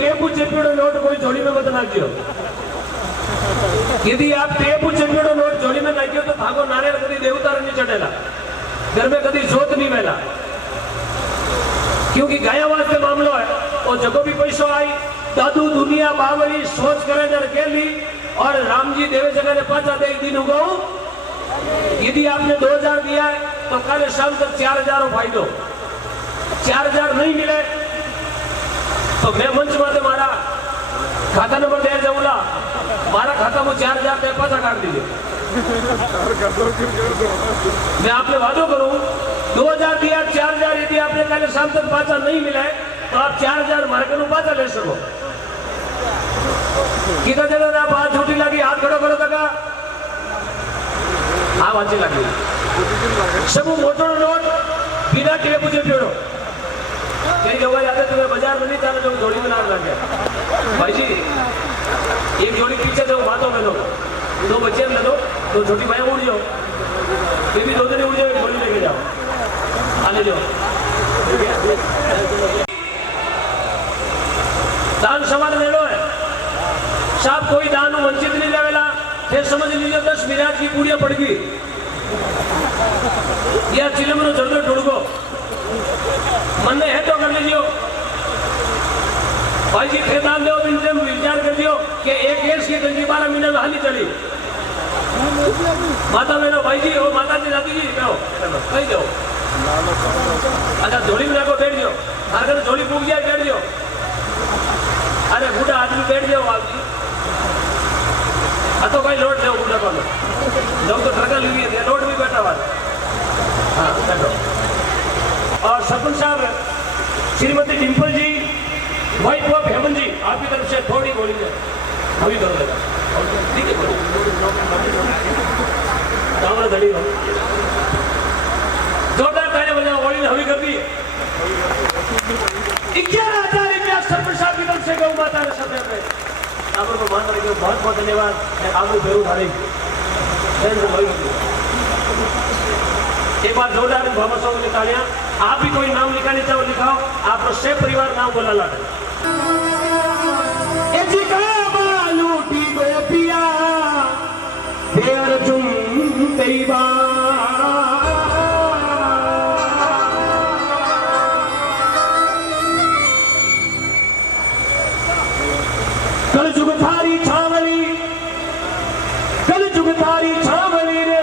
टेपू चेपीड़ो note कोई झोली में मत नाखियो। यदि आप टेपू चेपीड़ो नोट झोली में नाखियो तो भागो नारियल कदी देवता नहीं चढ़ेला, घर में कदी जोत नहीं वेला, क्योंकि गाया वास्ते मामलो है। और जगो भी पैसो आई दादू दुनिया बावड़ी सोच करे जर गेली और राम जी देवे जगह ने पाचा दे दिन उगाऊ। यदि आपने 2000 दिया है तो कल शाम तक 4000 फायदो, 4000 नहीं मिले तो मैं मंच माते मारा खाता नंबर दे जाऊंगा, मारा खाता में 4000 पे पाचा काट दीजिए। मैं आपने वादो करूं 2000 दिया 4000 यदि आपने कल शाम तक पाचा नहीं मिला है तो आप 4000 मारे को पाचा ले सको। कितना जन आप हाथ छूटी लगी हाथ खड़ो करो तक हाँ वाची लगी सब मोटो नोट बिना टेप मुझे पेड़ो कई लोग जाते तुम्हें बाजार में नहीं जाना जो जोड़ी में नाम लग गया। भाई जी एक जोड़ी पीछे दो बातों में लो, 2 बच्चे ले दो, 2 छोटी भाई उड़ जाओ, ये भी 2 दिन उड़ जाओ, एक गोली लेके जाओ आने जाओ। दान समान मेलो है साहब, कोई दान वंचित नहीं जावेला, फिर समझ लीजिए 10 विराट की पूड़ियां पड़ गई या चिलम नो झंडो ढूंढो मन में है तो कर लीजिए। भाई जी फिर दान दो विचार कर दियो कि एक गैस की टंकी 12 महीने में हाली चली। माता बहनो भाई जी हो माता जी जाती जी कहो कही दो अच्छा झोली में रखो बैठ जाओ, अगर झोली पूग जाए बैठ जाओ। अरे बूढ़ा आदमी बैठ जाओ आप जी तो भाई लोट ले बूढ़ा को लोग तो ट्रका लिए थे लोट भी बैठा हुआ। हाँ बैठो। और सरपंच साहब श्रीमती डिम्पल जी वाइफ ऑफ हेमन जी आपकी तरफ से थोड़ी बोली है अभी कर देगा ठीक है दामरा धड़ी हो जोरदार तालियां बजाओ होली ने हवी कर दी 11,000 रुपया सरपंच साहब की तरफ से गौ माता ने सभ्य में आप को मान रहे बहुत बहुत धन्यवाद। आगे फेरू थाड़ी एक बार जोरदार भावसों की तालियां। आप भी कोई नाम लिखाने चाहो लिखाओ, आपको से परिवार नाम बोला ला लूटी गोपिया देवर चुम तेईबा कल जुग थारी छावली, कल जुग थारी छावली रे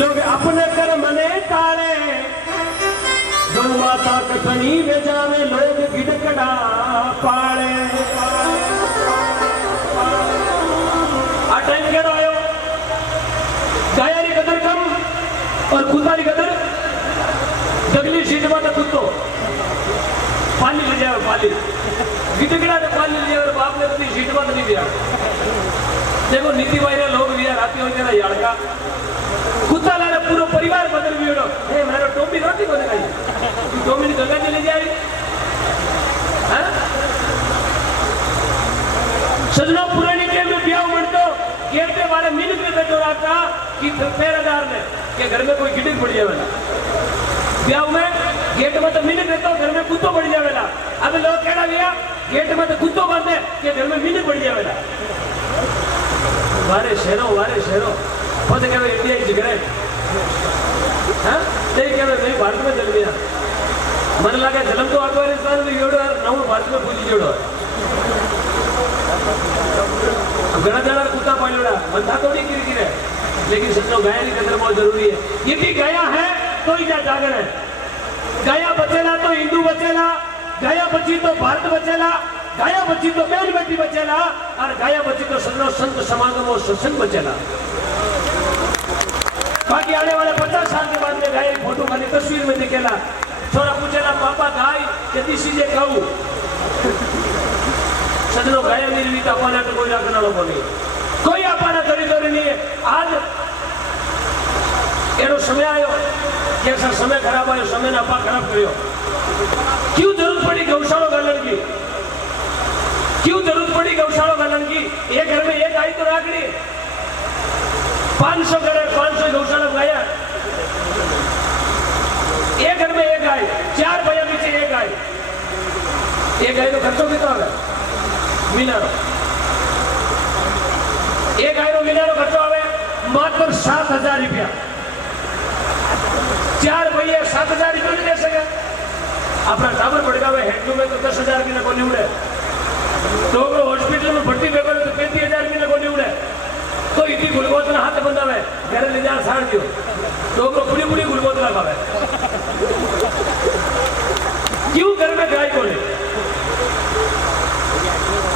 लोग अपने कर मने तारे गौ माता कटनी में जावे लोग गिड़कड़ा पाले। आ टाइम केड़ो आयो गाया री कदर कम और कुत्ता री कदर जगली सीट में कुत्तो पानी ले जाए पाली गिड़कड़ा ने पानी ले जाए बाप ने अपनी सीट में नहीं दिया। देखो नीति भाई ने लोग दिया राती हो गया याड़का कुत्ता लाने पूरा परिवार बदल भी हो ए मेरा टोपी रोटी को खाई टोपी गंगा चली जाए। सजना पुरानी के में ब्याह मंडो गेटे वाले मिनट में बैठो रहा कि पहरेदार ने के घर में कोई गिटिंग पड़ जाएगा ब्याह में गेट में तो मिनट रहता घर में कुत्तो पड़ जाएगा। अब लोग कहना गया गेट में तो कुत्तो बांधे के घर में मिनट पड़ जाएगा। वारे शहरों पता क्या इंडिया की सिगरेट हाँ नहीं क्या नहीं भारत में चल गया मन लगा जलम तो अफगानिस्तान में जोड़ो नौ भारत में पूजी जोड़ो घना जाना कुत्ता पालोड़ा मन था तो नहीं गिर गिरे लेकिन समझो गाया की कदर बहुत जरूरी है। ये भी गाया है तो ही जागर है, गाया बचेला तो हिंदू बचेला, गाया बची तो भारत बचेला, गाया बची तो बहन बेटी बचेला और गाया बची तो सजनो संत समागम और सत्संग बचेला। बाकी आने वाले 50 साल के बाद में गाय फोटो खाली तस्वीर में दिखेला छोरा पूछेला पापा गाय यदि सीधे कहूं सजनो गाय मेरी रीता पाना तो कोई रखना लोगों नहीं कोई आपाना खरीदोरी नहीं है। आज एरो समय आयो कैसा समय खराब आयो समय ने अपा खराब करियो क्यों जरूरत पड़ी गौशाला गालन की, क्यों जरूरत पड़ी गौशाला गालन की। एक घर में एक गाय तो राखड़ी 500 घर 500 गौशाला गाया एक घर में एक गाय 4 भैया पीछे एक गाय एक गायनो खर्चो कितना आवे मीनारो एक गायनो मीनारो खर्चो आवे मात्र 7,000 रुपया 4 भैया 7,000 रुपया नहीं दे सके अपना टाबर पड़ेगा हेडलू में तो 10,000 की को निवड़े तो हॉस्पिटल में भर्ती बेगर तो 35,000 की को निवड़े तो इतनी गुलगोज ना हाथ बंदा है घर ले जा साड़ दियो तो पूरी पूरी गुलगोज लगावे क्यों घर में गाय को ले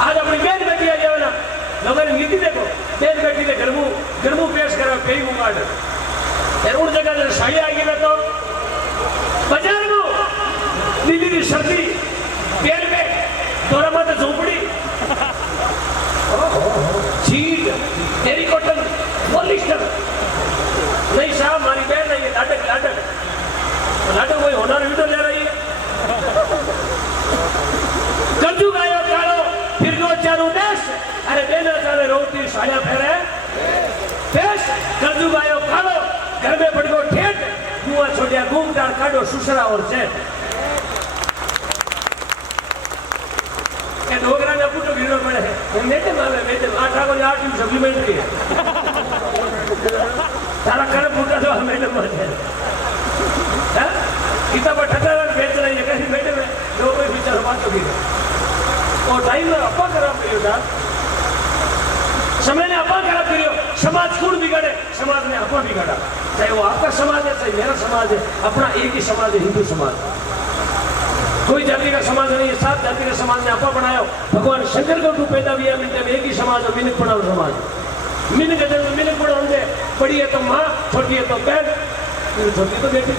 आज अपनी बहन बेटी आ जाए ना हमारी नीति देखो बहन बेटी ने गर्मू पेश करा कई मुंगाड़ उन जगह शाही आ गई तो बाजार में नीली की सर्दी पेड़ में तोरा मत झोपड़ी चीज तेरी कॉटन पॉलिस्टर नहीं साहब हमारी बहन नहीं है नाटक नाटक नाटक कोई होना वीडियो ले रही है गंजू गायो कालो फिर गो चारों देश अरे बेना चाले रोटी साया फेरे देश गंजू गायो कालो घर में पड़ गो ठेठ कुआं छोड़िया घूमदार काटो सुसरा और जेठ डोगरा में पुटो गिरो पड़े है मैडम आटा को 8 दिन सप्लीमेंट्री है तारा कर पुटा तो मैडम है हां कितना बठा बेच रही है कहीं मैडम है दो कोई विचार बात तो गिरो और टाइम में अपा खराब करियो था समय ने अपा खराब करियो समाज कौन बिगाड़े समाज ने अपा बिगाड़ा चाहे वो आपका समाज है चाहे मेरा समाज है अपना एक ही समाज है हिंदू समाज कोई जाति का समाज नहीं है 7 जाति के समाज ने आपा बनाया भगवान शंकर को तू पैदा भी मिनट में एक ही समाज है मिनट पड़ा समाज मिनट के जन्म मिनट पड़ा होंगे बड़ी है तो माँ छोटी है तो बहन छोटी तो बेटी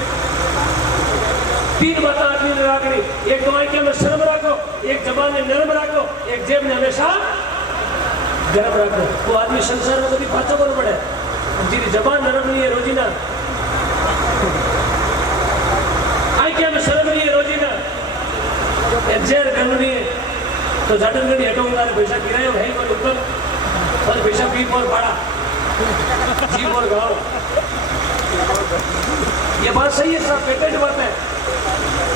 3 बातें आदमी ने रखनी एक दवाई के में शर्म रखो एक जबान में नरम रखो एक जेब में हमेशा गर्म रखो वो आदमी संसार में कभी फाचो कर पड़े जिसकी जबान नरम नहीं है रोजीना आई क्या में शर्म नहीं है रोजीना जेर करनी है तो जाटन गड़ी हटोगे पैसा किराया है कोई ऊपर और पैसा भी और भाड़ा जी और गाओ ये बात सही है सब पेटेंट बात है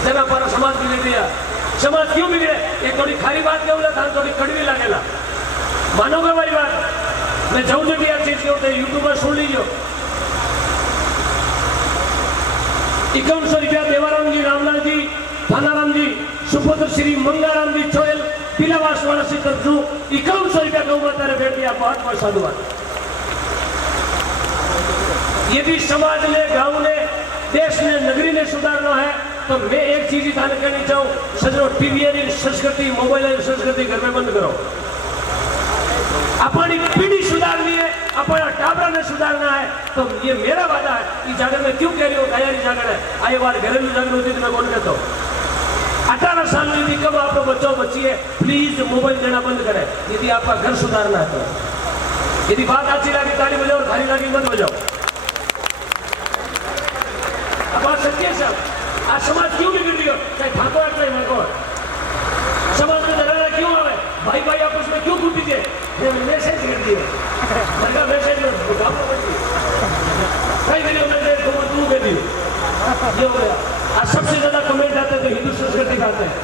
जना पर समाज बिगड़ दिया समाज क्यों बिगड़े एक थोड़ी खारी बात क्यों था थोड़ी कड़वी लगेला मानोगे हमारी बात मैं जाऊँ जो भी आप चीज के यूट्यूब पर सुन लीजिए 5100 रुपया देवाराम जी रामलाल जी थानाराम जी सुपुत्र श्री मंगाराम जी चोयल पीलावास वाला सिद्धर जो 5100 रुपया गौ माता ने भेज दिया बहुत बहुत साधुवाद यदि समाज ने गांव ने देश ने नगरी ने सुधारना है तो मैं एक चीज ही ध्यान करनी चाहूँ सजो टीवी संस्कृति मोबाइल संस्कृति घर में बंद करो अपनी पीढ़ी सुधारनी है अपना टाबरा ने सुधारना है तो ये मेरा वादा है कि जागर में क्यों कह रही हूँ तैयारी जागर है आई बार घरेलू जागर होती तो मैं कौन कहता हूँ 18 साल में भी कब आपको बच्चों बच्ची है प्लीज मोबाइल देना बंद करें यदि आपका घर सुधारना है तो यदि बात अच्छी लगी ताली बजाओ और खाली लगी मत बजाओ अब बात सच्ची है साहब आज समाज क्यों बिगड़ रही हो चाहे ठाकुर चाहे मरकोर समाज में लड़ाई क्यों आवे भाई भाई आपस में क्यों टूटी थे मैसेज कर दिए मैसेज में कई वीडियो में तू कह दियो ये हो गया आज सबसे ज्यादा कमेंट आते तो हिंदू संस्कृति आते हैं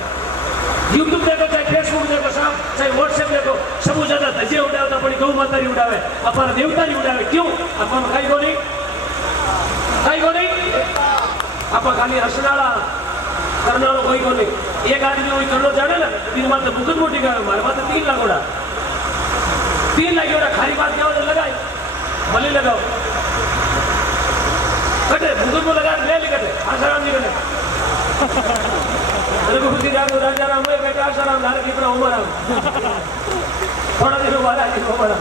यूट्यूब देखो चाहे फेसबुक देखो साहब चाहे व्हाट्सएप देखो सब ज्यादा धजे उड़ावे अपनी गौ माता नहीं उड़ावे अपना देवता नहीं उड़ावे क्यों अपन कई को नहीं आप खाली हसनाड़ा करना कोई को नहीं एक आदमी वही करना जाने ना तीन बात बुकत मोटी का हमारे बात 3 लाख उड़ा 3 लाख उड़ा खाली बात क्या लगाई भले लगाओ कटे बुकत में लगा ले कटे आसाराम जी कटे अरे बुद्धि राम राजा राम है बेटा आसाराम धारा कितना उम्र है थोड़ा दिन वाला है उम्र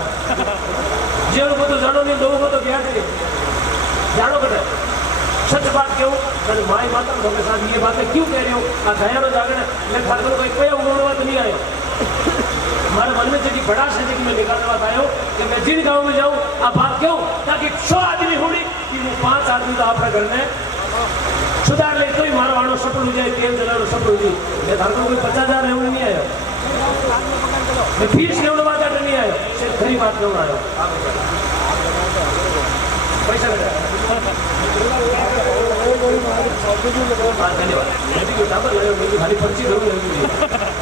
जीवन को तो जानो नहीं लोगों को तो क्या करिए जानो कटे सच बात क्यों मैंने माई माता के साथ ये बातें क्यों कह रही हूँ गया ना जाकर मैं घर को कोई उम्र बात नहीं आयो हमारे मन में जब बड़ा से जब मैं निकालने बात आयो कि मैं जिन गाँव में जाऊँ आप बात क्यों ताकि 100 आदमी होनी कि वो 5 आदमी तो आपका घर में सुधार ले तो ही मारो वाणो सफल हो जाए तेल जलानो सफल हो जाए मैं घर को कोई 50,000 लेने नहीं आयो मैं फीस लेने बात नहीं आयो सिर्फ खरी बात क्यों आयो पैसा लगा धन्यवाद खाली पर्ची